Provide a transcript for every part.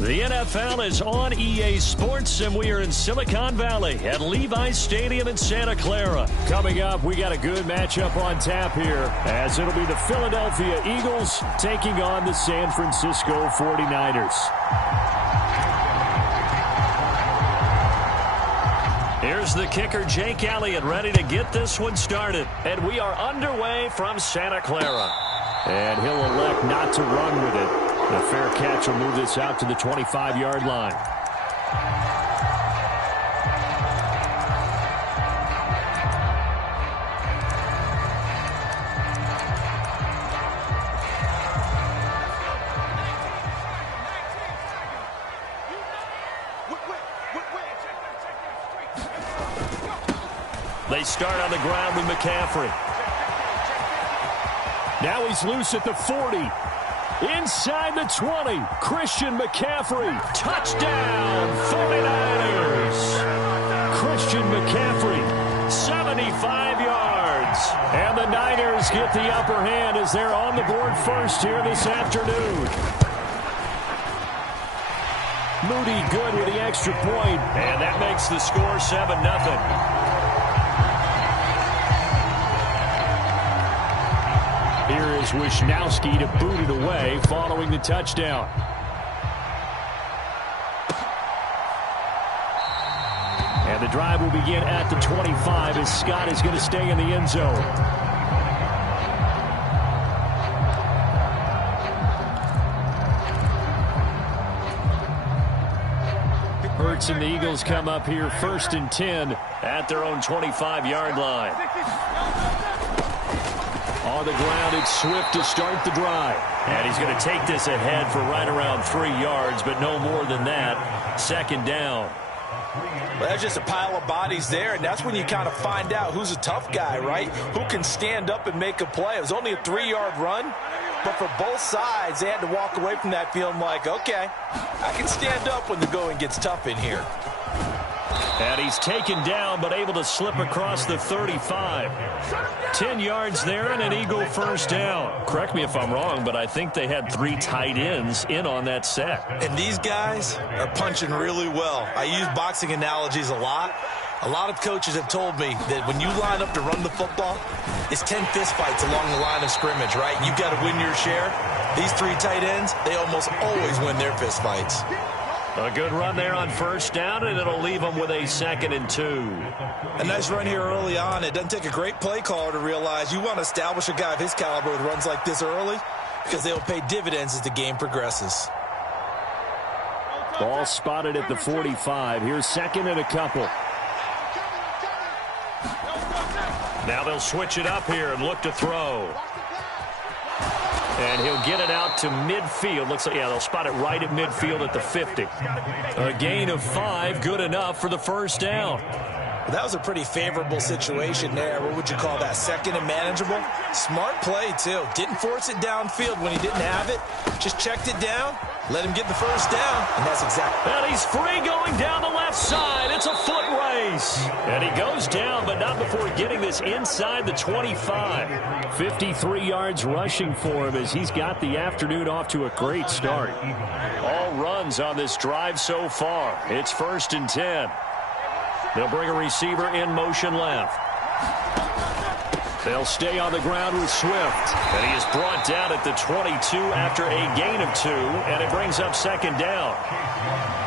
The NFL is on EA Sports, and we are in Silicon Valley at Levi's Stadium in Santa Clara. Coming up, we got a good matchup on tap here, as it'll be the Philadelphia Eagles taking on the San Francisco 49ers. Here's the kicker, Jake Elliott, ready to get this one started. And we are underway from Santa Clara. And he'll elect not to run with it. A fair catch will move this out to the 25-yard line. They start on the ground with McCaffrey. Now he's loose at the 40. Inside the 20, Christian McCaffrey. Touchdown, 49ers. Christian McCaffrey, 75 yards. And the Niners get the upper hand as they're on the board first here this afternoon. Moody good with the extra point. And that makes the score 7-0. Here is Wisnowski to boot it away following the touchdown. And the drive will begin at the 25 as Scott is going to stay in the end zone. Hurts and the Eagles come up here 1st and 10 at their own 25-yard line. On the ground, it's Swift to start the drive. And he's going to take this ahead for right around 3 yards, but no more than that. 2nd down. Well, there's just a pile of bodies there, and that's when you kind of find out who's a tough guy, right? Who can stand up and make a play. It was only a 3-yard run, but for both sides, they had to walk away from that feeling like, okay, I can stand up when the going gets tough in here. And he's taken down, but able to slip across the 35. 10 yards there and an Eagle 1st down. Correct me if I'm wrong, but I think they had 3 tight ends in on that set. And these guys are punching really well. I use boxing analogies a lot. A lot of coaches have told me that when you line up to run the football, it's 10 fistfights along the line of scrimmage, right? You've got to win your share. These 3 tight ends, they almost always win their fistfights. A good run there on 1st down, and it'll leave them with a 2nd and 2. A nice run here early on. It doesn't take a great play caller to realize you want to establish a guy of his caliber with runs like this early because they'll pay dividends as the game progresses. Ball spotted at the 45. Here's 2nd and a couple. Now they'll switch it up here and look to throw. And he'll get it out to midfield. Looks like, yeah, they'll spot it right at midfield at the 50. A gain of 5, good enough for the 1st down. That was a pretty favorable situation there. What would you call that? 2nd and manageable? Smart play, too. Didn't force it downfield when he didn't have it. Just checked it down, let him get the 1st down, and that's exactly. And he's free going down the left side. It's a foot race. And he goes down, but not before getting this inside the 25. 53 yards rushing for him as he's got the afternoon off to a great start. All runs on this drive so far. It's 1st and 10. They'll bring a receiver in motion left. They'll stay on the ground with Swift. And he is brought down at the 22 after a gain of 2, and it brings up 2nd down.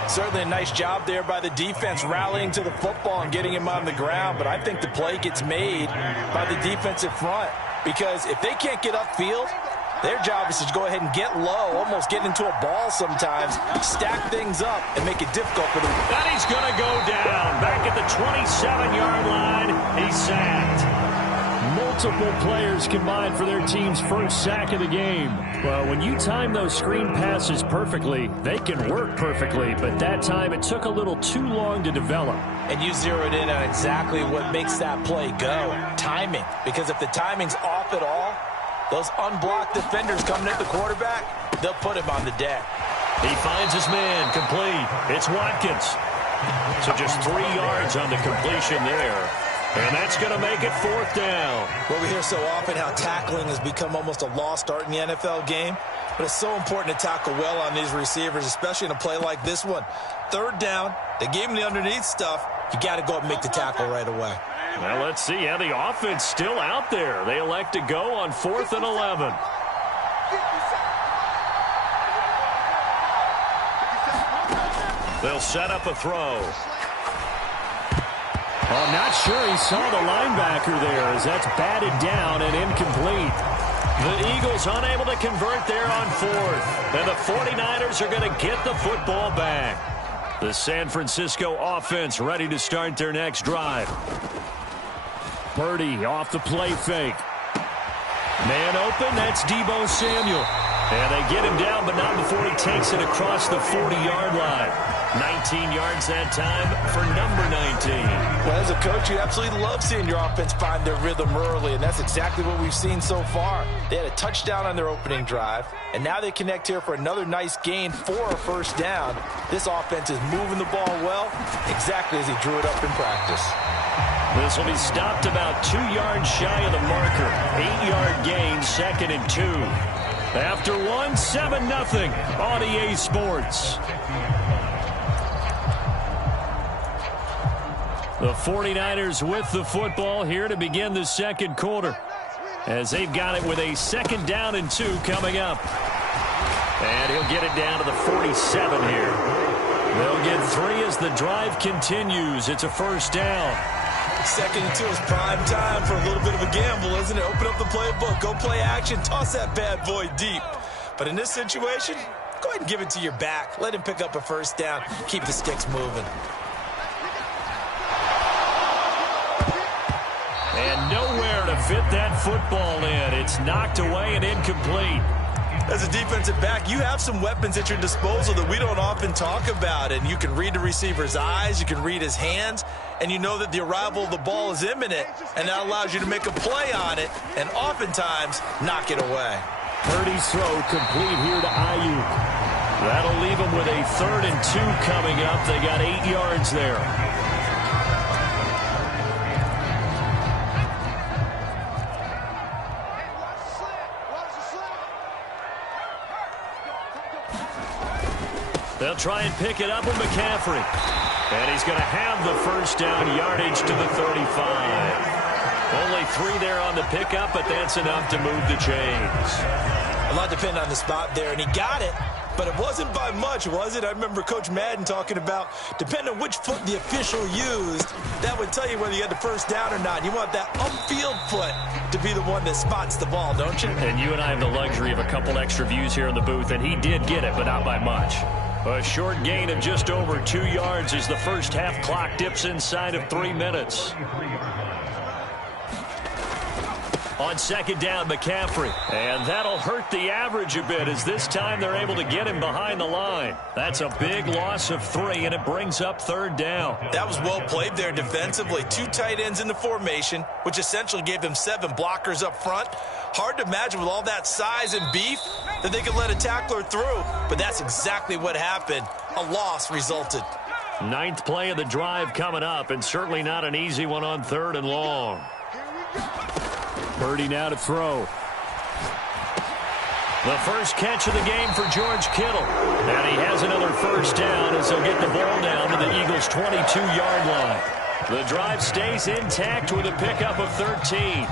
Certainly a nice job there by the defense rallying to the football and getting him on the ground, but I think the play gets made by the defensive front because if they can't get upfield, their job is to go ahead and get low, almost get into a ball sometimes, stack things up, and make it difficult for them. And he's going to go down. Back at the 27-yard line, he's sacked. Multiple players combined for their team's 1st sack of the game. Well, when you time those screen passes perfectly, they can work perfectly, but that time it took a little too long to develop. And you zeroed in on exactly what makes that play go, timing. Because if the timing's off at all, those unblocked defenders coming at the quarterback, they'll put him on the deck. He finds his man, complete. It's Watkins. So just 3 yards on the completion there. And that's going to make it 4th down. Well, we hear so often how tackling has become almost a lost art in the NFL game. But it's so important to tackle well on these receivers, especially in a play like this one. 3rd down, they gave him the underneath stuff. You got to go up and make the tackle right away. Well, let's see. Yeah, the offense still out there. They elect to go on 4th and 11. They'll set up a throw. Oh, I'm not sure he saw the linebacker there as that's batted down and incomplete. The Eagles unable to convert there on 4th. And the 49ers are going to get the football back. The San Francisco offense ready to start their next drive. Purdy off the play fake. Man open, that's Deebo Samuel. And they get him down, but not before he takes it across the 40-yard line. 19 yards that time for number 19. Well, as a coach, you absolutely love seeing your offense find their rhythm early, and that's exactly what we've seen so far. They had a touchdown on their opening drive, and now they connect here for another nice gain for a 1st down. This offense is moving the ball well, exactly as he drew it up in practice. This will be stopped about 2 yards shy of the marker. 8-yard gain, 2nd and 2. After 1, 7-0 on EA Sports. The 49ers with the football here to begin the 2nd quarter, as they've got it with a 2nd down and 2 coming up. And he'll get it down to the 47 here. They'll get 3 as the drive continues. It's a 1st down. 2nd and 2 is prime time for a little bit of a gamble, isn't it? Open up the playbook, go play action, toss that bad boy deep. But in this situation, go ahead and give it to your back. Let him pick up a 1st down. Keep the sticks moving. And nowhere to fit that football in. It's knocked away and incomplete. As a defensive back, you have some weapons at your disposal that we don't often talk about. And you can read the receiver's eyes, you can read his hands, and you know that the arrival of the ball is imminent, and that allows you to make a play on it and oftentimes knock it away. Purdy's throw complete here to Ayuk. That'll leave him with a 3rd and 2 coming up. They got 8 yards there. They'll try and pick it up with McCaffrey. And he's going to have the 1st down, yardage to the 35. Only 3 there on the pickup, but that's enough to move the chains. A lot depended on the spot there, and he got it, but it wasn't by much, was it? I remember Coach Madden talking about, depending on which foot the official used, that would tell you whether you had the 1st down or not. You want that upfield foot to be the one that spots the ball, don't you? And you and I have the luxury of a couple extra views here in the booth, and he did get it, but not by much. A short gain of just over 2 yards as the 1st half clock dips inside of 3 minutes. On 2nd down, McCaffrey. And that'll hurt the average a bit as this time they're able to get him behind the line. That's a big loss of 3, and it brings up 3rd down. That was well played there defensively. 2 tight ends in the formation, which essentially gave them 7 blockers up front. Hard to imagine with all that size and beef that they could let a tackler through, but that's exactly what happened. A loss resulted. 9th play of the drive coming up, and certainly not an easy one on 3rd and long. Purdy now to throw. The first catch of the game for George Kittle. And he has another 1st down as they'll get the ball down to the Eagles' 22-yard line. The drive stays intact with a pickup of 13.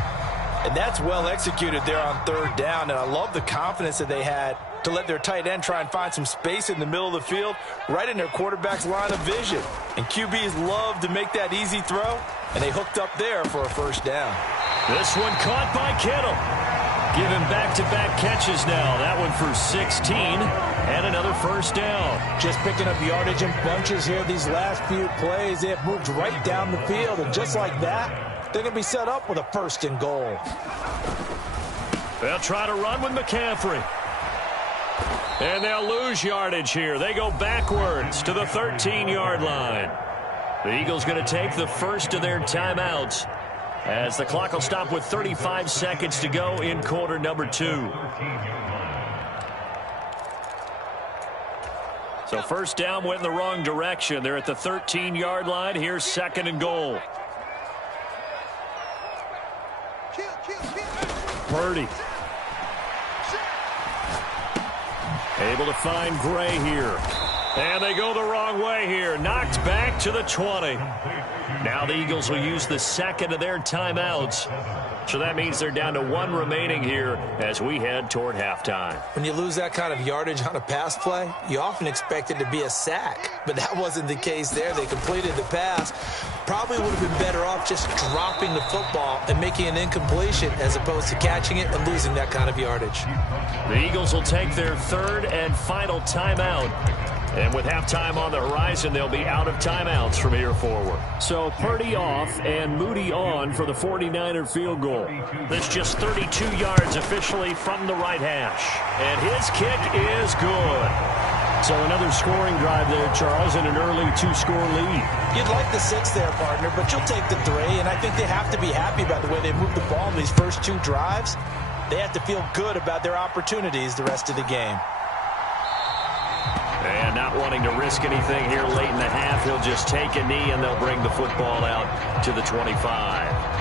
And that's well executed there on 3rd down, and I love the confidence that they had to let their tight end try and find some space in the middle of the field, right in their quarterback's line of vision. And QBs love to make that easy throw, and they hooked up there for a 1st down. This one caught by Kittle. Giving back-to-back catches now. That one for 16 and another 1st down. Just picking up yardage in bunches here these last few plays. They have moved right down the field, and just like that, they're going to be set up with a 1st and goal. They'll try to run with McCaffrey. And they'll lose yardage here. They go backwards to the 13-yard line. The Eagles going to take the first of their timeouts as the clock will stop with 35 seconds to go in quarter number 2. So 1st down went in the wrong direction. They're at the 13-yard line. Here's 2nd and goal. Purdy. Able to find Gray here. And they go the wrong way here. Knocked back to the 20. Now the Eagles will use the second of their timeouts. So that means they're down to one remaining here as we head toward halftime. When you lose that kind of yardage on a pass play, you often expect it to be a sack. But that wasn't the case there. They completed the pass. Probably would have been better off just dropping the football and making an incompletion as opposed to catching it and losing that kind of yardage. The Eagles will take their third and final timeout. And with halftime on the horizon, they'll be out of timeouts from here forward. So Purdy off and Moody on for the 49er field goal. That's just 32 yards officially from the right hash. And his kick is good. So another scoring drive there, Charles, and an early two-score lead. You'd like the 6 there, partner, but you'll take the 3. And I think they have to be happy about the way they moved the ball in these first 2 drives. They have to feel good about their opportunities the rest of the game. And not wanting to risk anything here late in the half, he'll just take a knee and they'll bring the football out to the 25.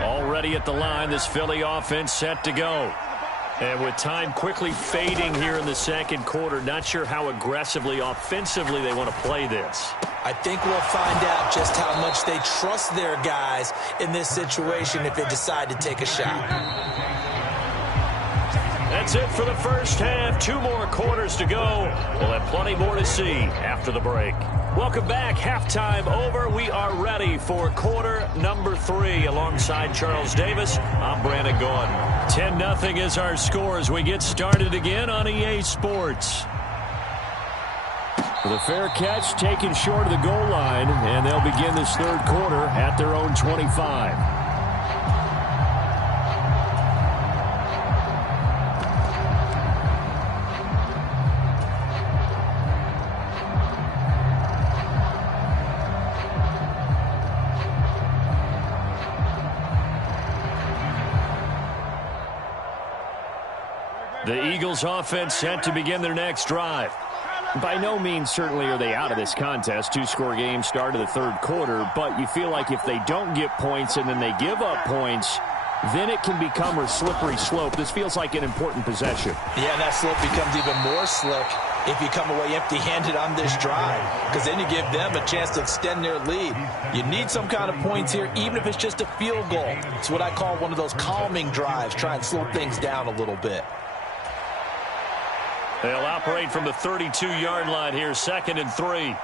Already at the line, this Philly offense set to go. And with time quickly fading here in the second quarter, not sure how aggressively, offensively they want to play this. I think we'll find out just how much they trust their guys in this situation if they decide to take a shot. That's it for the first half. 2 more quarters to go. We'll have plenty more to see after the break. Welcome back. Halftime over. We are ready for quarter number 3. Alongside Charles Davis, I'm Brandon Gordon. 10-0 is our score as we get started again on EA Sports. The fair catch taken short of the goal line, and they'll begin this third quarter at their own 25. The Eagles offense set to begin their next drive. By no means certainly are they out of this contest. 2-score game start of the third quarter, but you feel like if they don't get points and then they give up points, then it can become a slippery slope. This feels like an important possession. Yeah, and that slope becomes even more slick if you come away empty-handed on this drive, because then you give them a chance to extend their lead. You need some kind of points here, even if it's just a field goal. It's what I call one of those calming drives, try and slow things down a little bit. They'll operate from the 32-yard line here, 2nd and 3.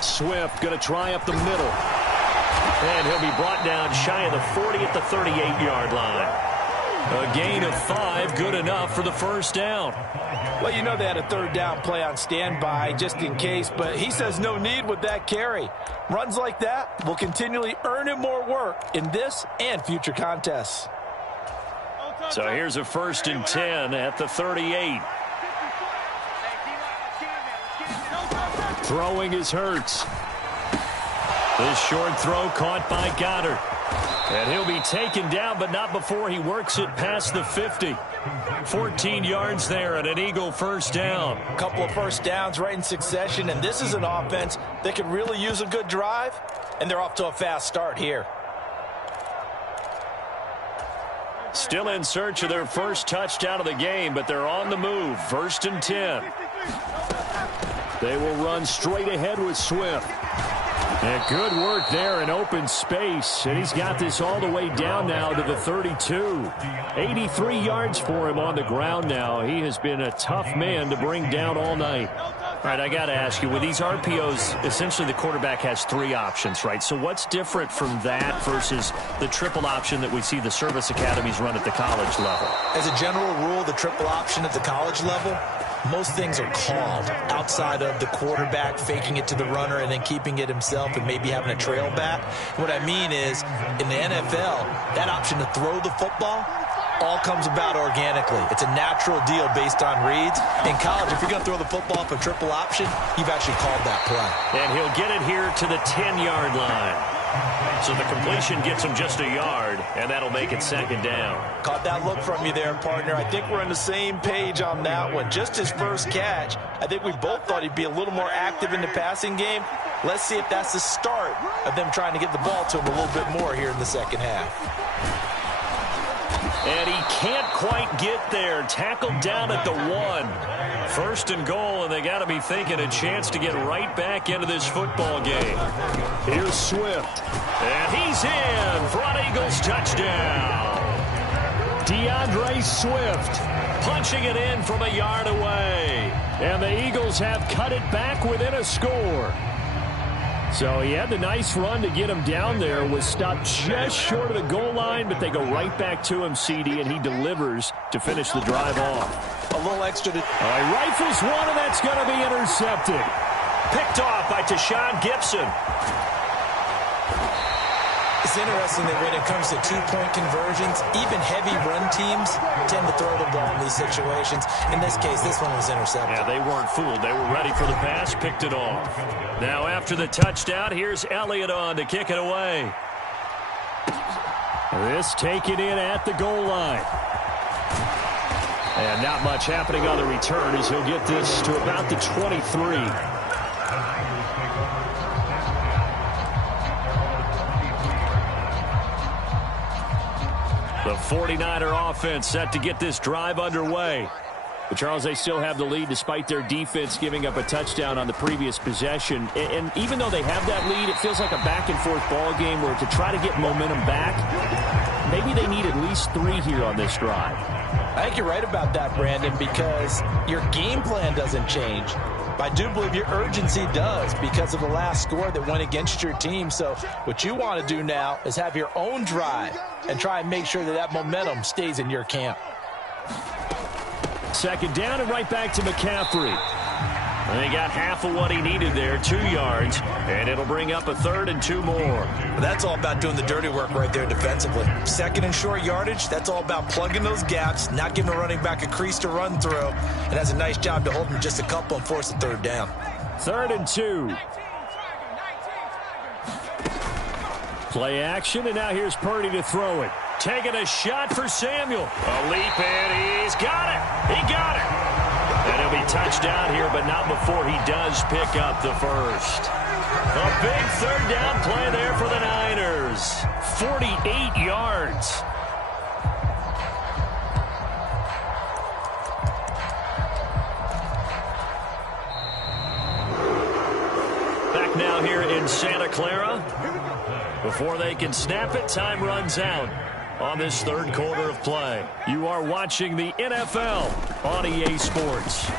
Swift going to try up the middle. And he'll be brought down shy of the 40 at the 38-yard line. A gain of 5, good enough for the first down. Well, you know they had a third down play on standby just in case, but he says no need with that carry. Runs like that will continually earn him more work in this and future contests. So here's a 1st and 10 at the 38. Throwing is Hurts. This short throw caught by Goddard. And he'll be taken down, but not before he works it past the 50. 14 yards there and an Eagle first down. A couple of first downs right in succession, and this is an offense that could really use a good drive, and they're off to a fast start here. Still in search of their first touchdown of the game, but they're on the move. 1st and 10. They will run straight ahead with Swift. And good work there in open space. And he's got this all the way down now to the 32. 83 yards for him on the ground now. He has been a tough man to bring down all night. All right, I got to ask you, with these RPOs, essentially the quarterback has 3 options, right? So what's different from that versus the triple option that we see the service academies run at the college level? As a general rule, the triple option at the college level, most things are called outside of the quarterback faking it to the runner and then keeping it himself and maybe having a trail back. What I mean is, in the NFL, that option to throw the football, all comes about organically. It's a natural deal based on reads. In college, if you're going to throw the football off a triple option, you've actually called that play. And he'll get it here to the 10-yard line. So the completion gets him just a yard, and that'll make it second down. Caught that look from you there, partner. I think we're on the same page on that one. Just his first catch, I think we both thought he'd be a little more active in the passing game. Let's see if that's the start of them trying to get the ball to him a little bit more here in the second half. And he can't quite get there. Tackled down at the 1. First and goal, and they got to be thinking a chance to get right back into this football game. Here's Swift. And he's in for an Eagles touchdown. DeAndre Swift punching it in from a yard away. And the Eagles have cut it back within a score. So he had the nice run to get him down there, was stopped just short of the goal line, but they go right back to him, CD, and he delivers to finish the drive off. A little extra to... He rifles one, and that's going to be intercepted. Picked off by Tashawn Gibson. It's interesting that when it comes to two-point conversions, even heavy run teams tend to throw the ball in these situations. In this case, this one was intercepted. Yeah, they weren't fooled. They were ready for the pass, picked it off. Now after the touchdown, here's Elliott on to kick it away. This taken in at the goal line. And not much happening on the return as he'll get this to about the 23. The 49er offense set to get this drive underway. But, Charles, they still have the lead despite their defense giving up a touchdown on the previous possession. And even though they have that lead, it feels like a back-and-forth ball game where to try to get momentum back, maybe they need at least 3 here on this drive. I think you're right about that, Brandon, because your game plan doesn't change. But I do believe your urgency does because of the last score that went against your team. So what you want to do now is have your own drive and try and make sure that that momentum stays in your camp. Second down and right back to McCaffrey. And they got half of what he needed there, 2 yards, and it'll bring up a 3rd and 2 more. Well, that's all about doing the dirty work right there defensively. Second and short yardage, that's all about plugging those gaps, not giving a running back a crease to run through, and has a nice job to hold him just a couple and force a 3rd down. 3rd and 2. Play action, and now here's Purdy to throw it. Taking a shot for Samuel. A leap, and he's got it. He got it. And he'll be touched down here, but not before he does pick up the first. A big 3rd down play there for the Niners. 48 yards. Back now here in Santa Clara. Before they can snap it, time runs out on this 3rd quarter of play. You are watching the NFL on EA Sports.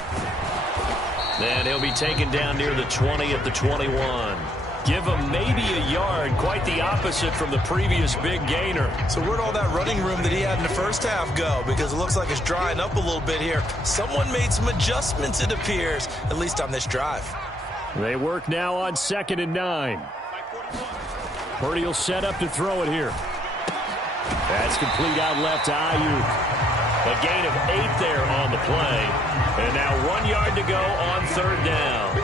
And he'll be taken down near the 20 at the 21. Give him maybe a yard, quite the opposite from the previous big gainer. So where'd all that running room that he had in the first half go? Because it looks like it's drying up a little bit here. Someone made some adjustments, it appears, at least on this drive. They work now on 2nd and 9. Purdy will set up to throw it here. That's complete out left to Ayuk. A gain of 8 there on the play. And now 1 yard to go on 3rd down.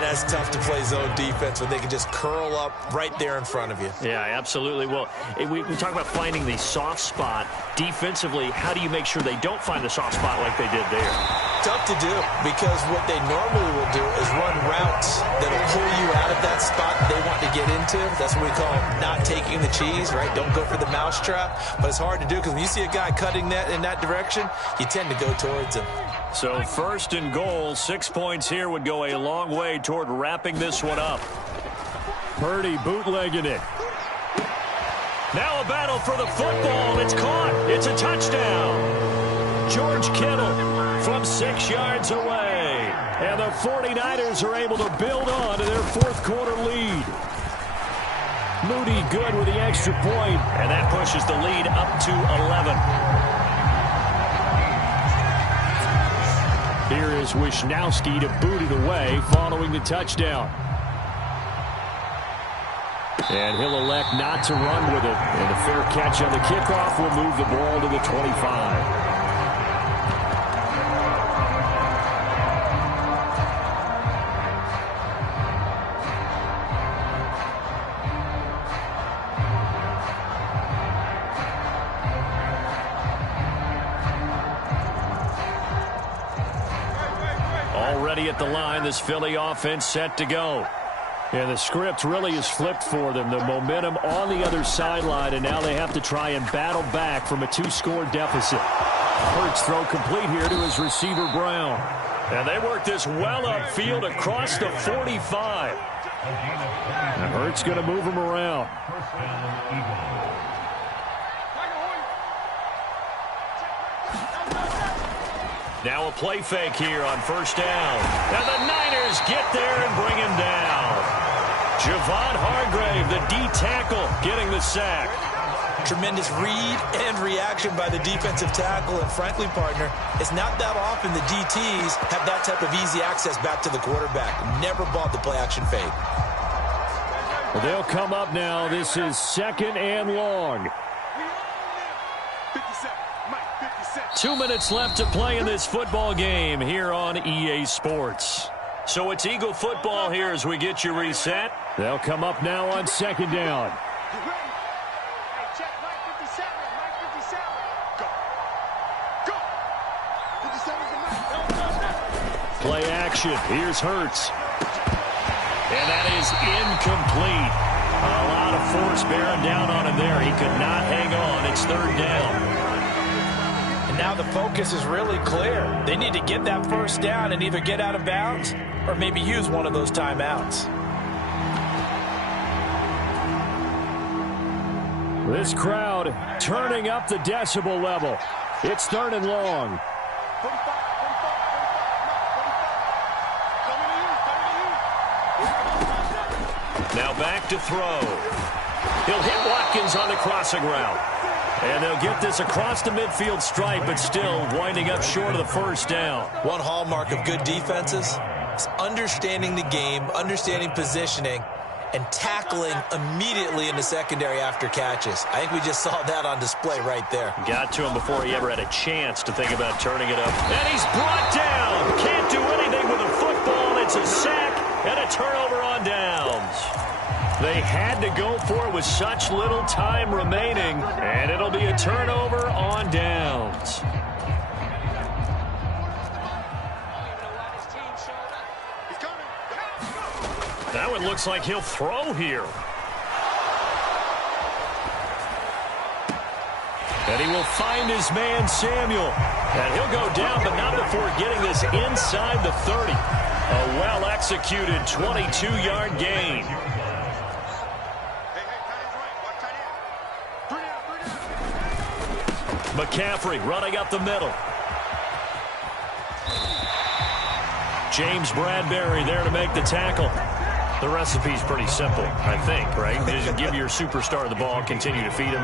That's tough to play zone defense when they can just curl up right there in front of you. Yeah, absolutely. Well, we talk about finding the soft spot. Defensively, how do you make sure they don't find the soft spot like they did there? Tough to do because what they normally will do is run routes that will pull you out of that spot they want to get into. That's what we call not taking the cheese, right? Don't go for the mousetrap. But it's hard to do because when you see a guy cutting that in that direction, you tend to go towards him. So 1st and goal, 6 points here would go a long way toward wrapping this one up. Purdy bootlegging it. Now a battle for the football. It's caught. It's a touchdown. George Kittle from 6 yards away. And the 49ers are able to build on to their 4th quarter lead. Moody good with the extra point, and that pushes the lead up to 11. Here is Wishnowski to boot it away following the touchdown. And he'll elect not to run with it. And a fair catch on the kickoff will move the ball to the 25. Already at the line, this Philly offense set to go. And the script really is flipped for them. The momentum on the other sideline, and now they have to try and battle back from a 2-score deficit. Hurts throw complete here to his receiver, Brown. And they work this well upfield across the 45. And Hurts going to move him around. Now a play fake here on first down. And the Niners get there and bring him down. Javon Hargrave, the D-tackle, getting the sack. Tremendous read and reaction by the defensive tackle. And frankly, partner, it's not that often the DTs have that type of easy access back to the quarterback. Never bought the play-action fake. Well, they'll come up now. This is 2nd and long. 2 minutes left to play in this football game here on EA Sports. So it's Eagle football here as we get you reset. They'll come up now on 2nd down. Play action. Here's Hurts. And that is incomplete. A lot of force bearing down on him there. He could not hang on. It's 3rd down. Now the focus is really clear. They need to get that first down and either get out of bounds or maybe use one of those timeouts. This crowd turning up the decibel level. It's 3rd and long. Now back to throw. He'll hit Watkins on the crossing route. And they'll get this across the midfield stripe, but still winding up short of the first down. One hallmark of good defenses is understanding the game, understanding positioning, and tackling immediately in the secondary after catches. I think we just saw that on display right there. Got to him before he ever had a chance to think about turning it up. And he's brought down. Can't do anything with a football. It's a sack and a turnover on downs. They had to go for it with such little time remaining, and it'll be a turnover on downs. That one looks like he'll throw here. And he will find his man, Samuel. And he'll go down, but not before getting this inside the 30. A well-executed 22-yard gain. McCaffrey running up the middle. James Bradbury there to make the tackle. The recipe's pretty simple, I think, right? Just give your superstar the ball, continue to feed him.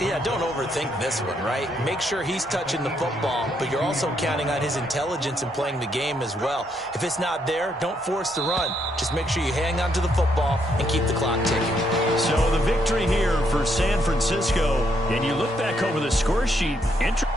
Yeah, don't overthink this one, right? Make sure he's touching the football, but you're also counting on his intelligence in playing the game as well. If it's not there, don't force the run. Just make sure you hang on to the football and keep the clock ticking. So the victory here for San Francisco, and you look back over the score sheet, interesting.